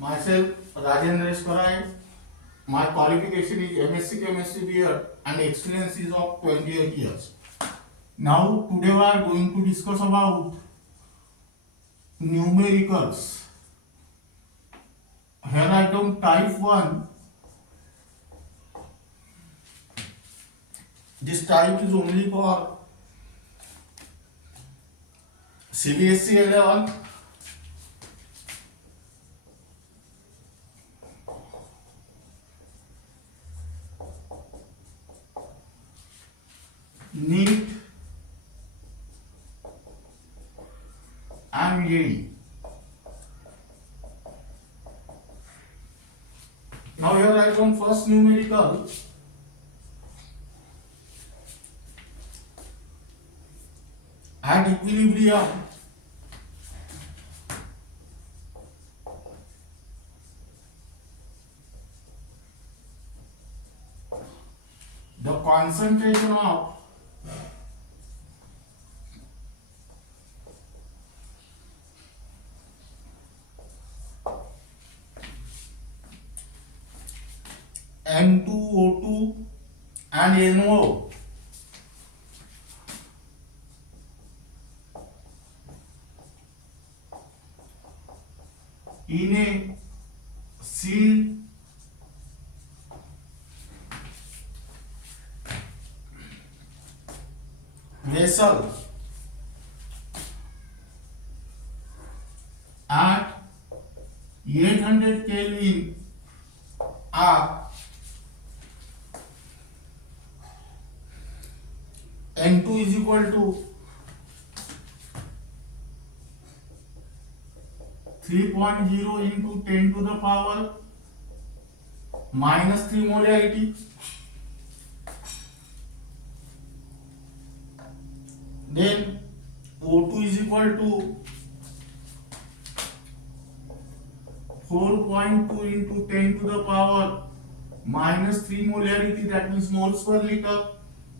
Myself Rajendra Eswarai. My qualification is MSc Chemistry BEd and experience is of 28 years. Now today we are going to discuss about numericals. Here I come type 1. This type is only for CBSE level. NEET and JEE. Now here I come first numerical. At equilibrium, the concentration of N2O2 and NO in a sealed vessel at 800 Kelvin are N2 is equal to 3.0 into 10 to the power minus 3 molarity. Then O2 is equal to 4.2 into 10 to the power minus 3 molarity, that means moles per liter,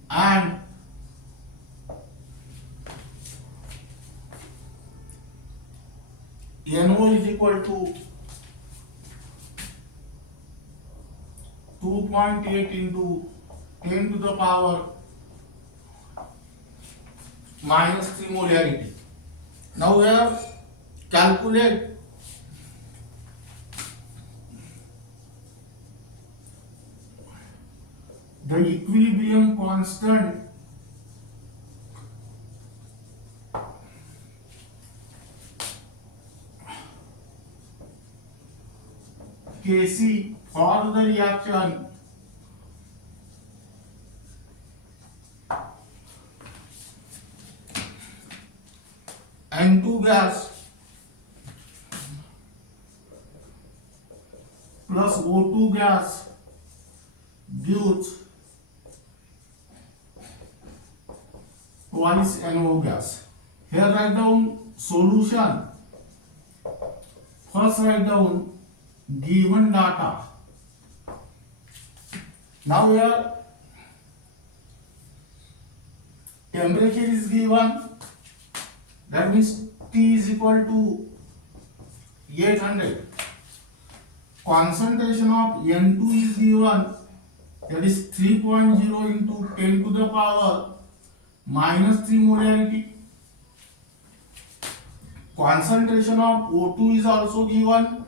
and NO is equal to 2.8 into 10 to the power minus 3 molarity. Now we have calculate the equilibrium constant Kc for the reaction N2 gas plus O2 gas gives twice NO gas. Here write down solution. First write down given data. Now here temperature is given, that means T is equal to 800. Concentration of N2 is given, that is 3.0 into 10 to the power minus 3 molarity. Concentration of O2 is also given,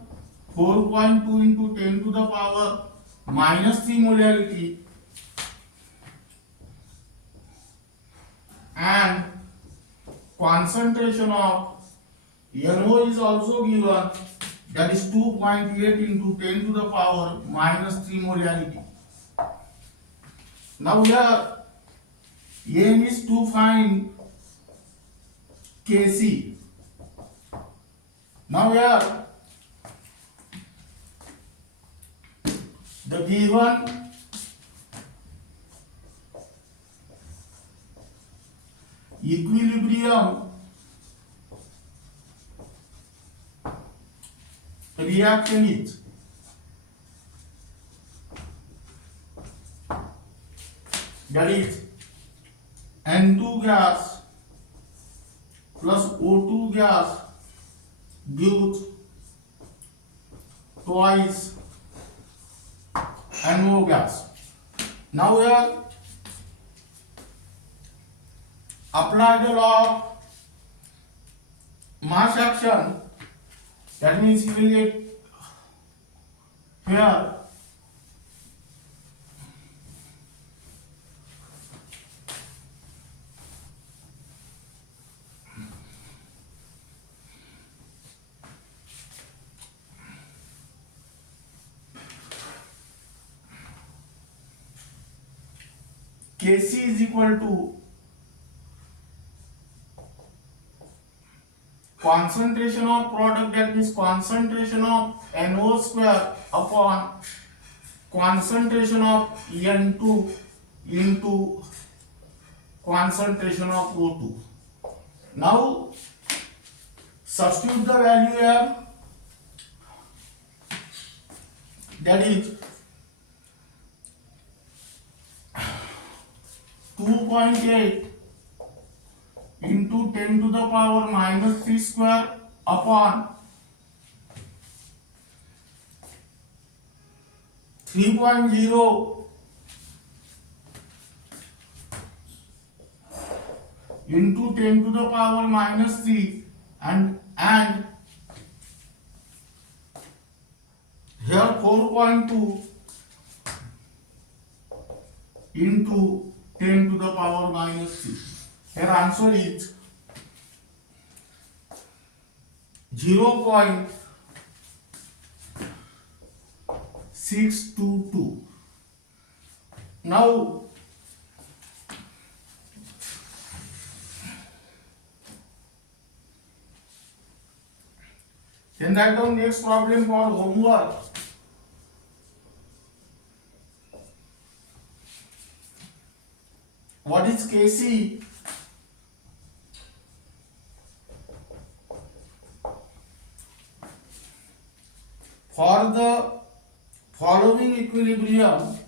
4.2 into 10 to the power minus 3 molarity, and concentration of NO is also given, that is 2.8 into 10 to the power minus 3 molarity. Now here aim is to find Kc. Now here the given equilibrium reaction is that is N2 gas plus O2 gas gives twice NO gas. Now here apply the law of mass action. That means you will get here Kc is equal to concentration of product, that means concentration of NO square upon concentration of N2 into concentration of O2. Now substitute the value here, that is 2.8 into 10 to the power minus 3 square upon 3.0 into 10 to the power minus 3 and here 4.2 into 10 to the power minus 3. Here answer is 0.622. Now then write down next problem for homework. What is Kc? For the following equilibrium,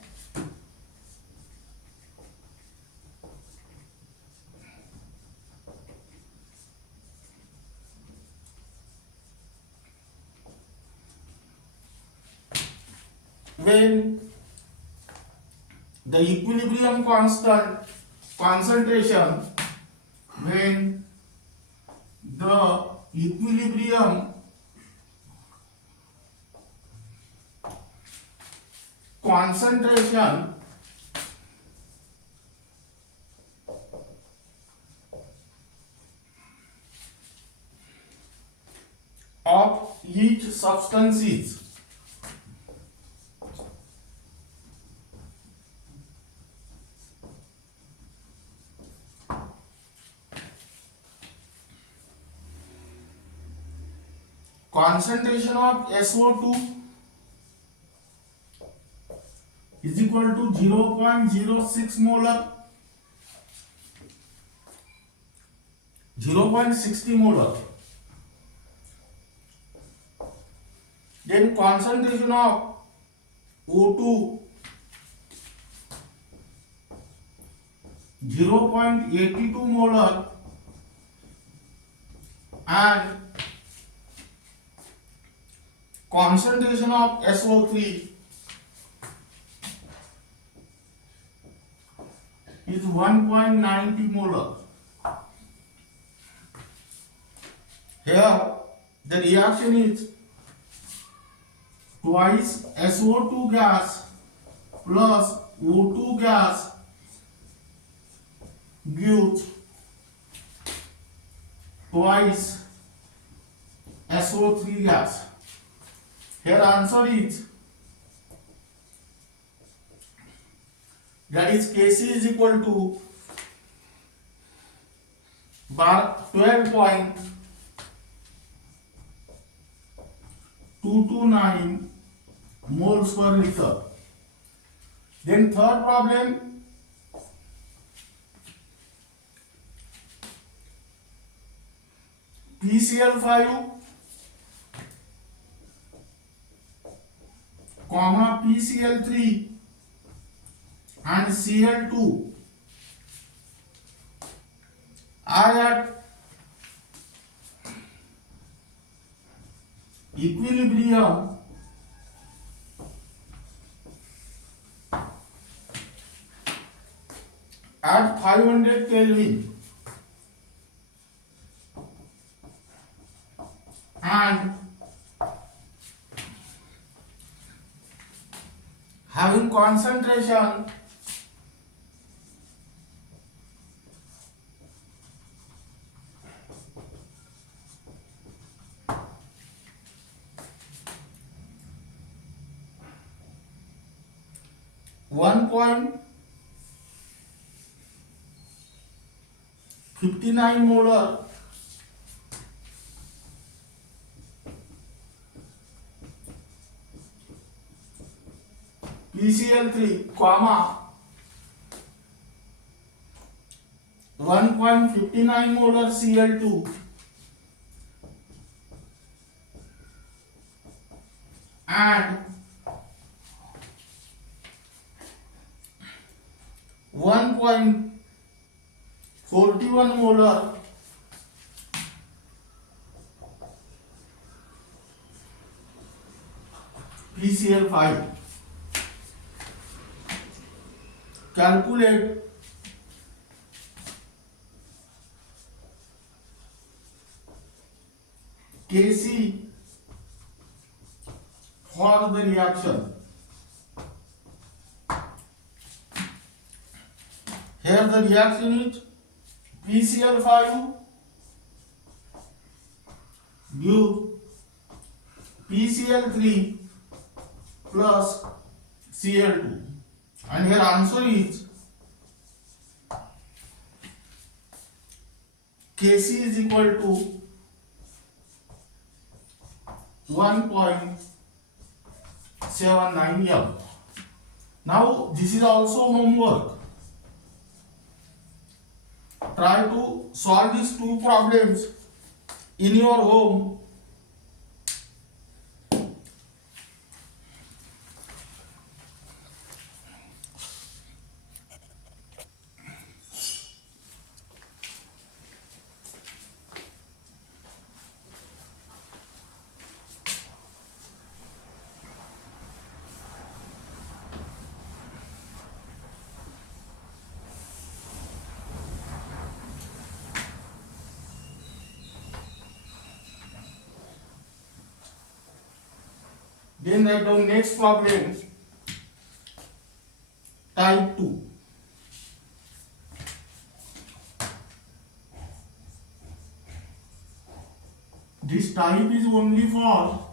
when the equilibrium concentration, when the equilibrium concentration of each substance is concentration of SO2 is equal to 0.06 molar, 0.60 molar. Then concentration of O2 0.82 molar and concentration of SO3 is 1.90 molar. Here the reaction is twice SO2 gas plus O2 gas gives twice SO3 gas. Here answer is, that is Kc is equal to 12.229 moles per liter. Then third problem, PCl5 comma PCl3 and Cl2 are at equilibrium at 500 Kelvin and having concentration 1.59 molar PCl3, comma 1.59 molar Cl2 and 1.41 molar PCl5. Calculate Kc for the reaction. Here the reaction is PCl5 give PCl3 plus Cl2, and here answer is Kc is equal to 1.79 M. Now this is also homework. Try to solve these two problems in your home. Then write down next problem, type 2. This type is only for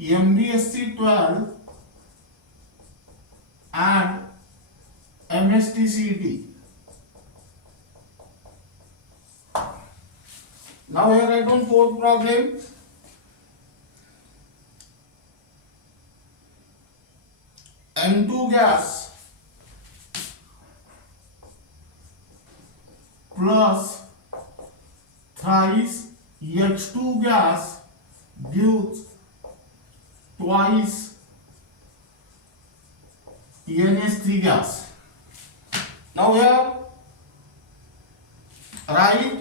MBSE 12 and MHT-CET. Now here write down fourth problem. N2 gas plus thrice H2 gas gives twice NH3 gas. Now here write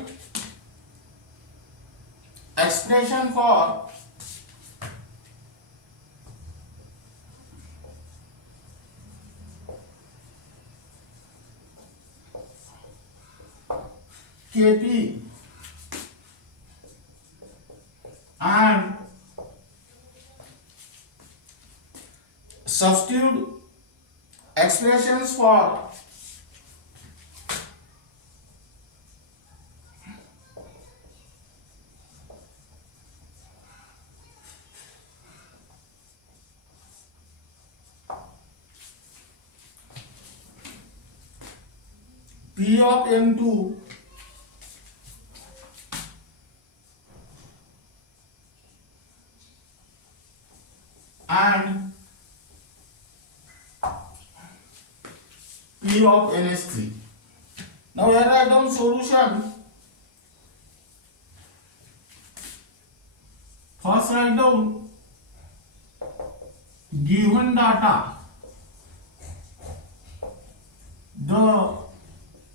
expression for Kp and substitute expressions for P of N2 and P of NH3. Now here write down solution. First write down given data, the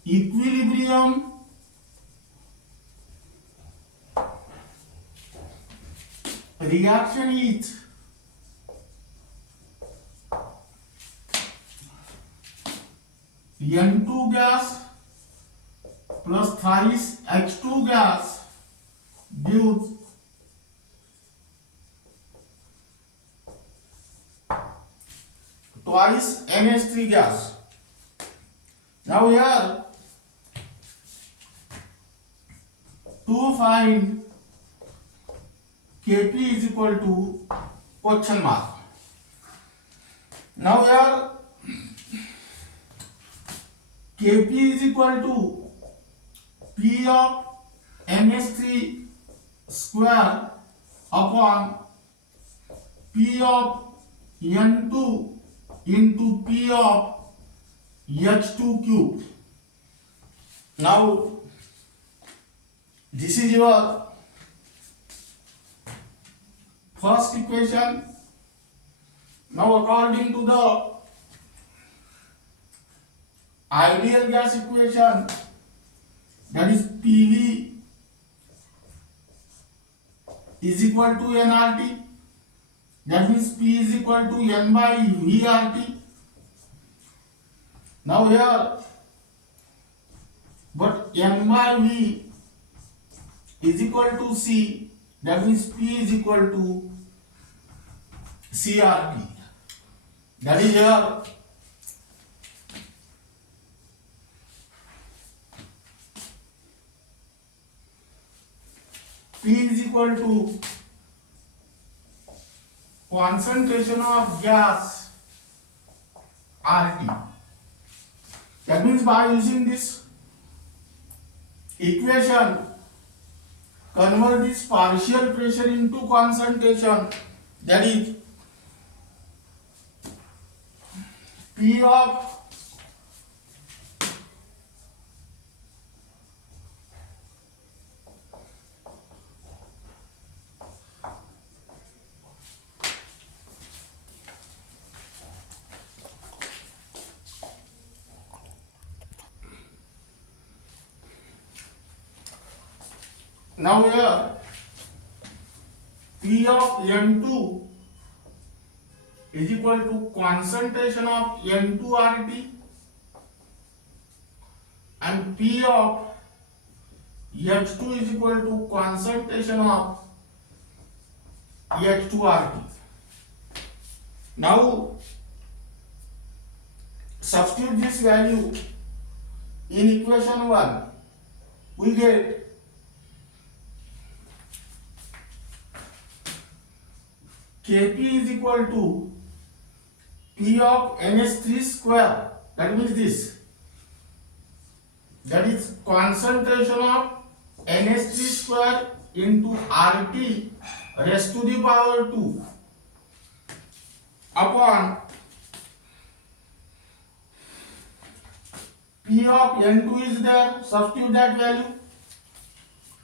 equilibrium reaction is N2 gas plus thrice H2 gas gives twice NH3 gas. Now here to find Kp is equal to question mark. Now here Kp is equal to P of NH3 square upon P of N2 into P of H2 cube. Now this is your first equation. Now according to the ideal gas equation, that is PV is equal to nRT, that means P is equal to N by VRT. Now here, but N by V is equal to C, that means P is equal to CRT. That is here P is equal to concentration of gas RT. That means by using this equation, convert this partial pressure into concentration, that is P of now here P of N2 is equal to concentration of N2RT and P of H2 is equal to concentration of H2RT. Now substitute this value in equation 1, we get Kp is equal to P of NH3 square, that means this, that is concentration of NH3 square into RT raised to the power 2 upon P of N2 is there, substitute that value,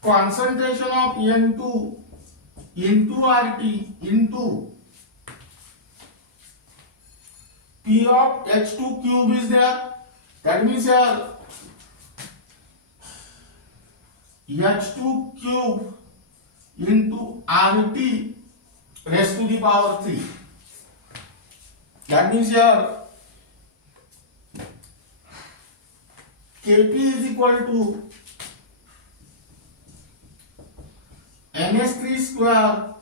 concentration of N2 into RT into P of H2 cube is there, that means here H2 cube into RT raised to the power 3. That means here Kp is equal to NH3 square,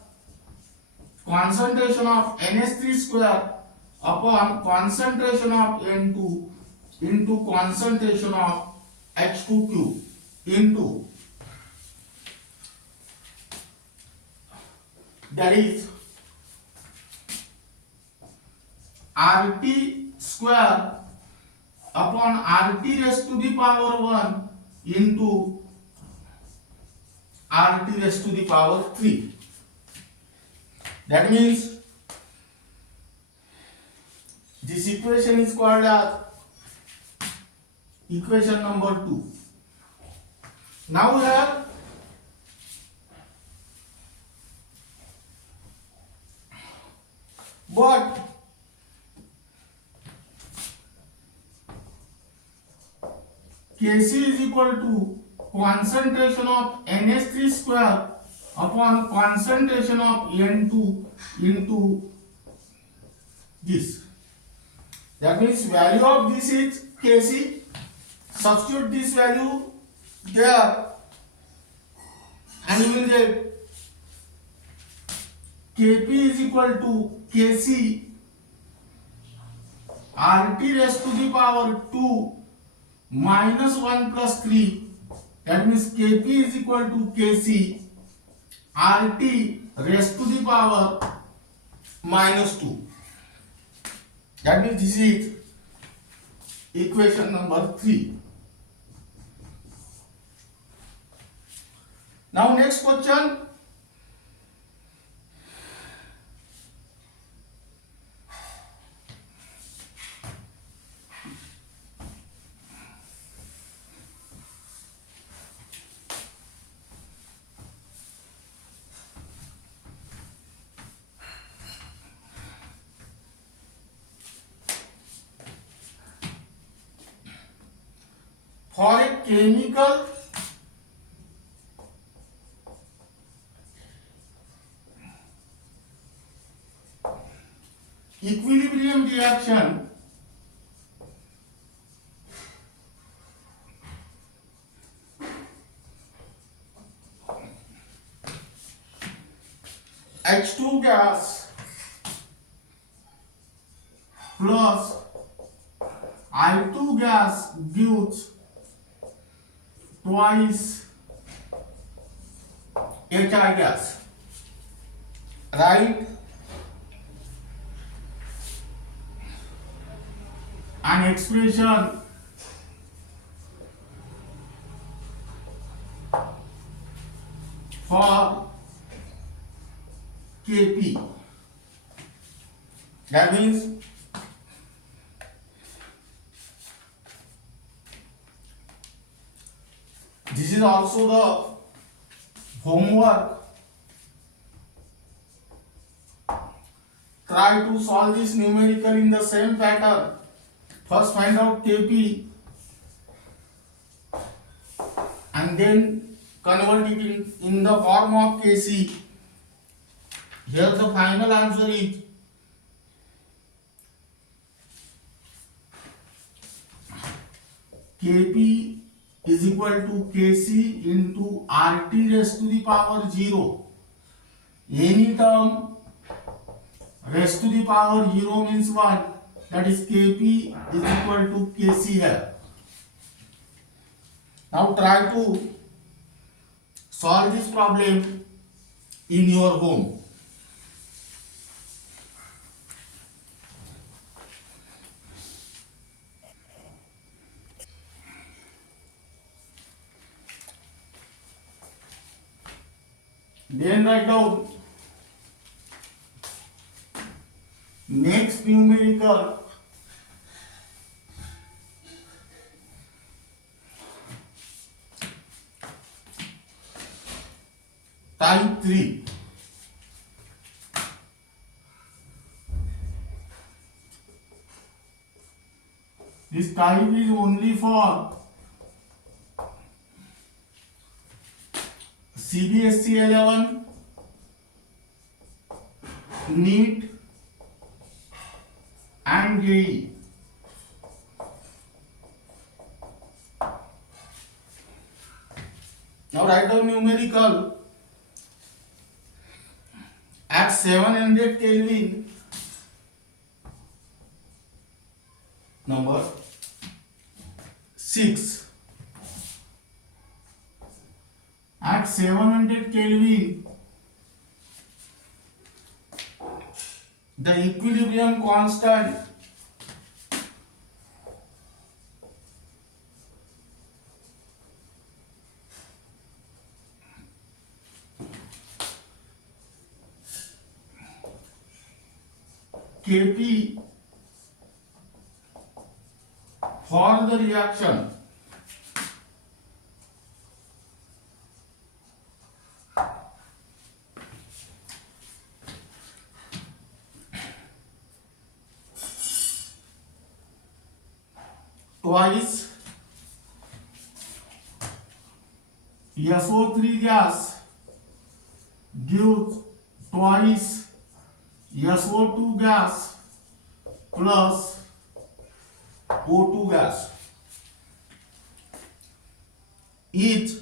concentration of NH3 square upon concentration of N2 into concentration of H2 cube into, that is RT square upon RT raised to the power 1 into RT raised to the power 3. That means this equation is called as equation number 2. Now here but Kc is equal to concentration of NH3 square upon concentration of N2 into this. That means value of this is Kc. Substitute this value there and you will get Kp is equal to Kc RT raised to the power 2 minus 1 plus 3. That means Kp is equal to Kc RT raised to the power minus 2. That means this is equation number 3. Now next question. For a chemical equilibrium reaction, H2 gas plus I2 gas gives twice HI gas, right? An expression for Kp. That means this is also the homework. Try to solve this numerical in the same pattern. First find out Kp and then convert it in the form of Kc. Here the final answer is Kp is equal to Kc into RT raised to the power 0. Any term raised to the power 0 means 1. That is Kp is equal to Kc here. Now try to solve this problem in your home. Then write down next numerical type 3. This type is only for CBSE 11, NEET and JEE. Now write down numerical at 700 Kelvin. Number 6. At 700 Kelvin, the equilibrium constant Kp for the reaction twice SO3 gas gives twice SO2 gas plus O2 gas is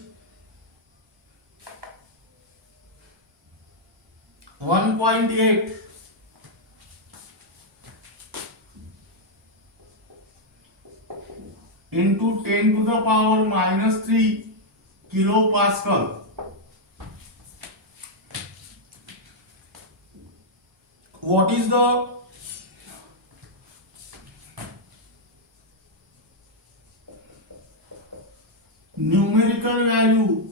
1.8 into 10 to the power minus 3 kilopascal. What is the numerical value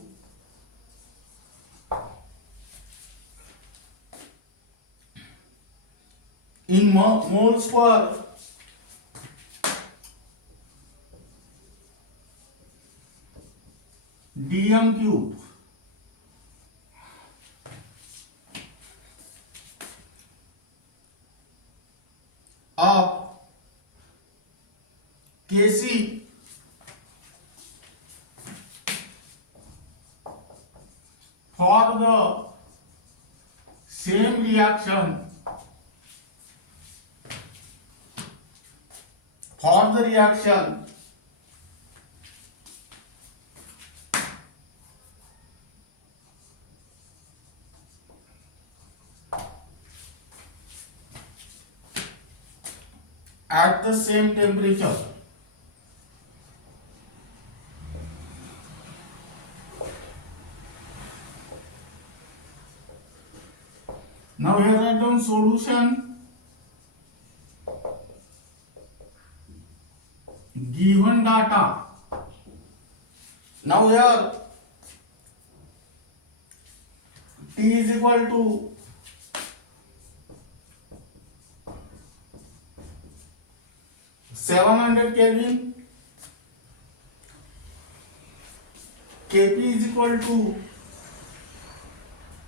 in moles per dm cube of Kc for the same reaction at the same temperature. Now here write down solution. Given data. Now here T is equal to 700 Kelvin, Kp is equal to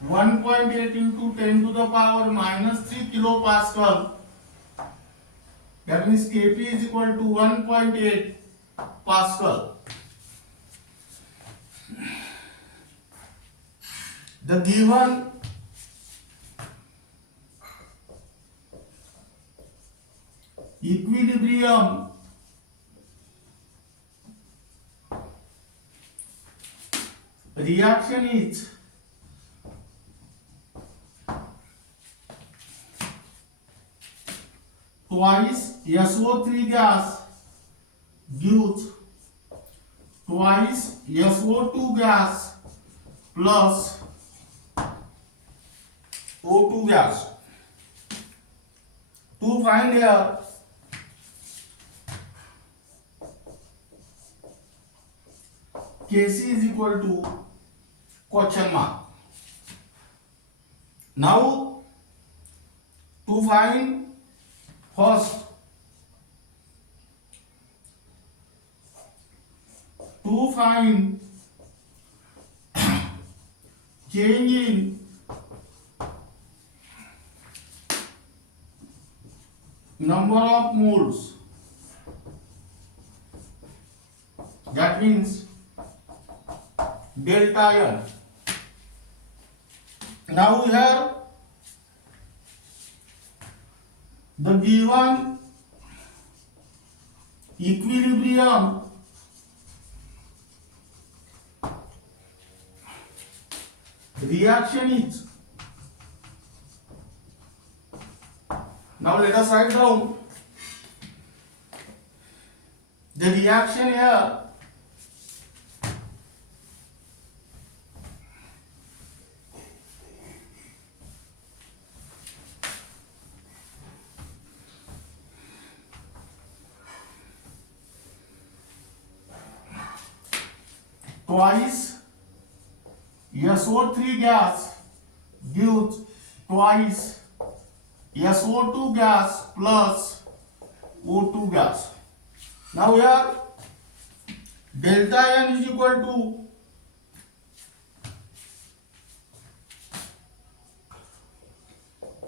1.8 into 10 to the power minus 3 kilopascal. That means Kp is equal to 1.8 Pascal. The given equilibrium reaction is twice SO3 gas gives twice SO2 gas plus O2 gas. To find here Kc is equal to question mark. Now to find first change in number of moles, that means delta N. Now here the given equilibrium reaction is, now let us write down the reaction here. Twice SO3 gas gives twice SO2 gas plus O2 gas. Now here delta N is equal to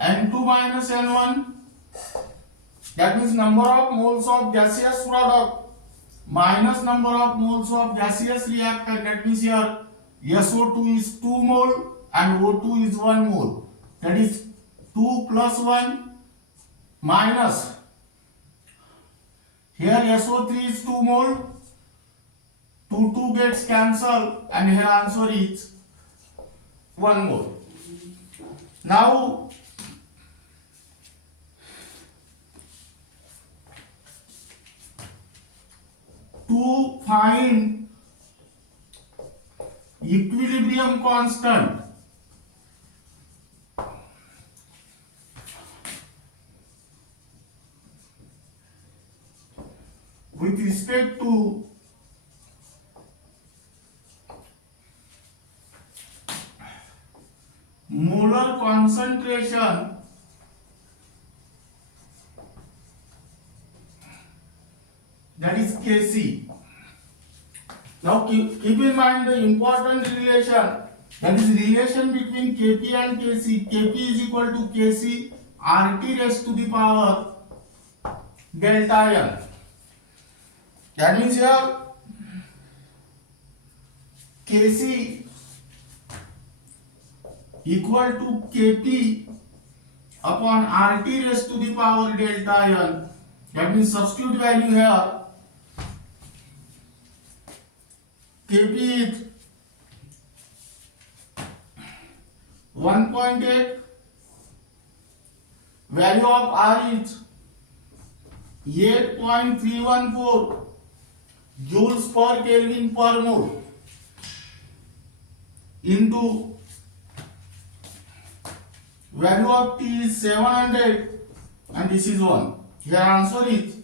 N2 minus N1, that means number of moles of gaseous product minus number of moles of gaseous reactant. That means here SO2 is 2 mole and O2 is 1 mole, that is 2 plus 1 minus Here SO3 is 2 mole, 2 gets cancelled, and here answer is 1 mole. Now to find equilibrium constant with respect to molar concentration, that is Kc. Now keep in mind the important relation, that is relation between Kp and Kc. Kp is equal to Kc RT raised to the power delta n. That means here Kc equal to Kp upon RT raised to the power delta n. That means substitute value here. Kp is 1.8, value of R is 8.314 joules per Kelvin per mole into value of T is 700 and this is 1. Here answer is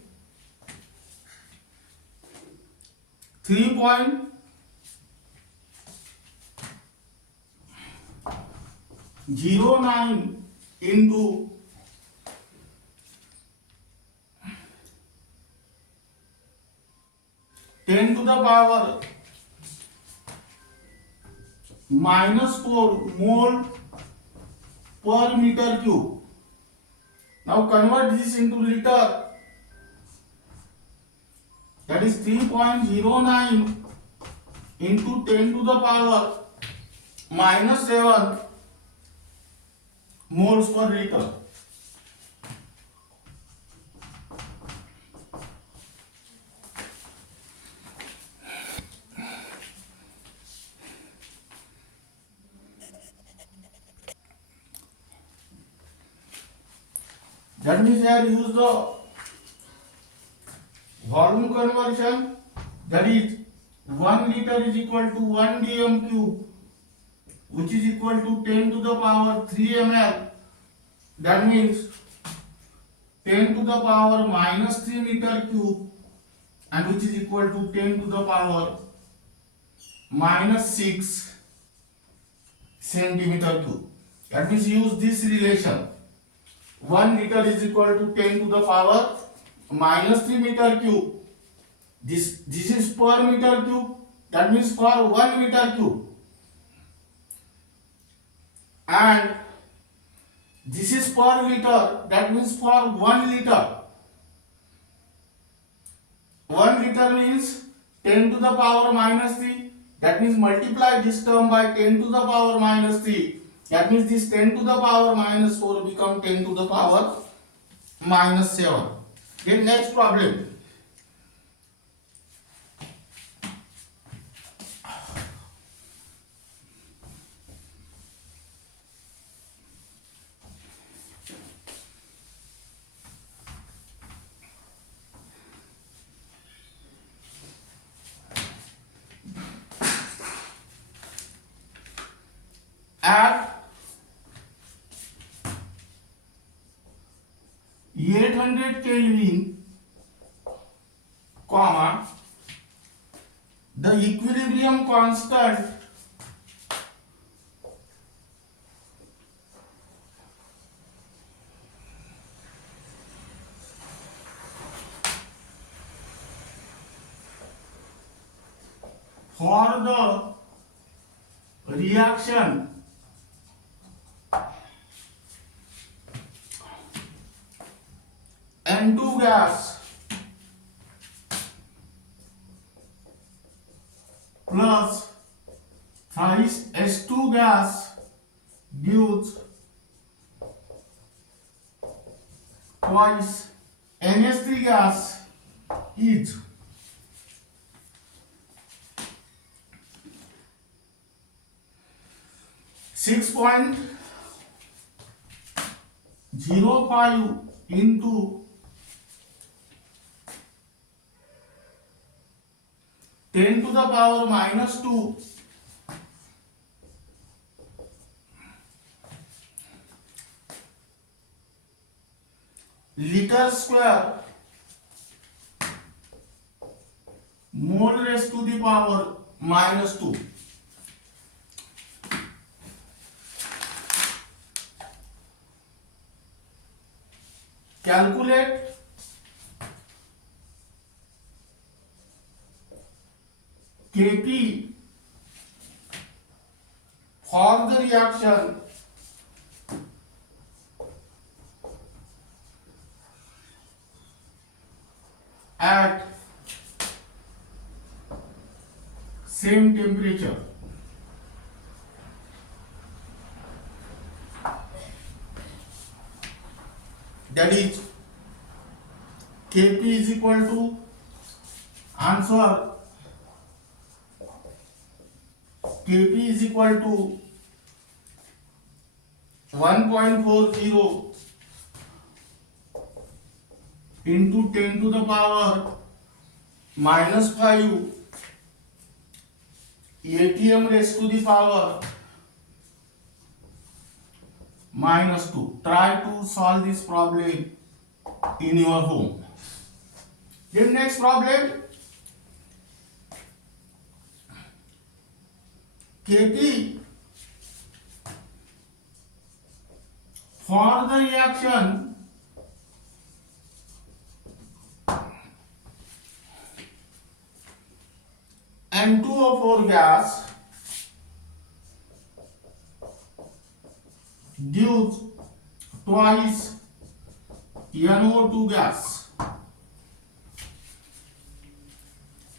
3.09 into 10 to the power -4 mole per meter cube. Now convert this into liter. That is 3.09 into 10 to the power -7 moles per liter. That means here use the volume conversion, that is 1 liter is equal to 1 dm cube, which is equal to 10 to the power 3 ml. That means 10 to the power -3 meter cube, and which is equal to 10 to the power -6 centimeter cube. That means use this relation. 1 liter is equal to 10 to the power -3 meter cube. This is per meter cube. That means for 1 meter cube. And this is per liter. That means for 1 liter. 1 liter means 10 to the power -3. That means multiply this term by 10 to the power -3. That means this 10 to the power -4 become 10 to the power -7. Then next problem. At 800 Kelvin, comma, the equilibrium constant for the reaction N2 gas plus thrice S2 gas gives twice NH3 gas is 6.05 into 10 to the power minus 2 liter square mole raised to the power minus 2. Calculate Kp for the reaction at same temperature. That is Kp is equal to answer. Kp is equal to 1.40 into 10 to the power minus 5 ATM raised to the power minus 2. Try to solve this problem in your home. Then next problem, Kp for the reaction N2O4 gas gives twice NO2 gas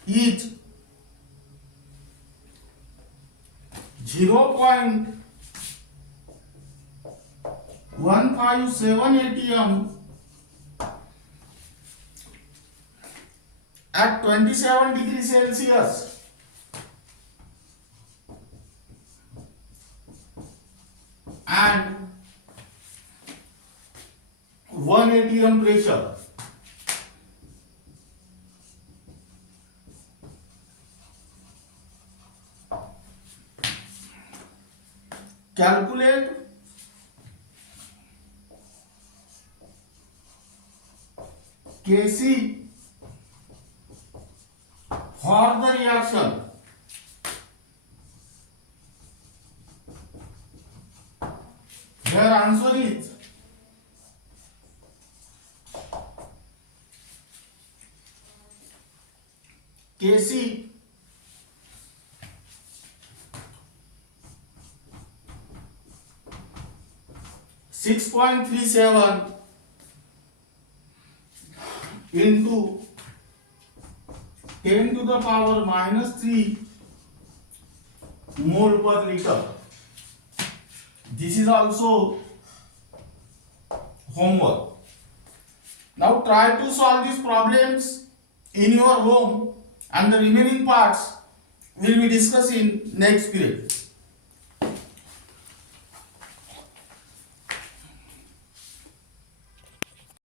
is 0.157 atm at 27 degrees Celsius and 1 atm pressure. Calculate Kc for the reaction their answer is Kc 6.37 into 10 to the power minus 3 mole per liter. This is also homework. Now try to solve these problems in your home, and the remaining parts will be discussed in next period.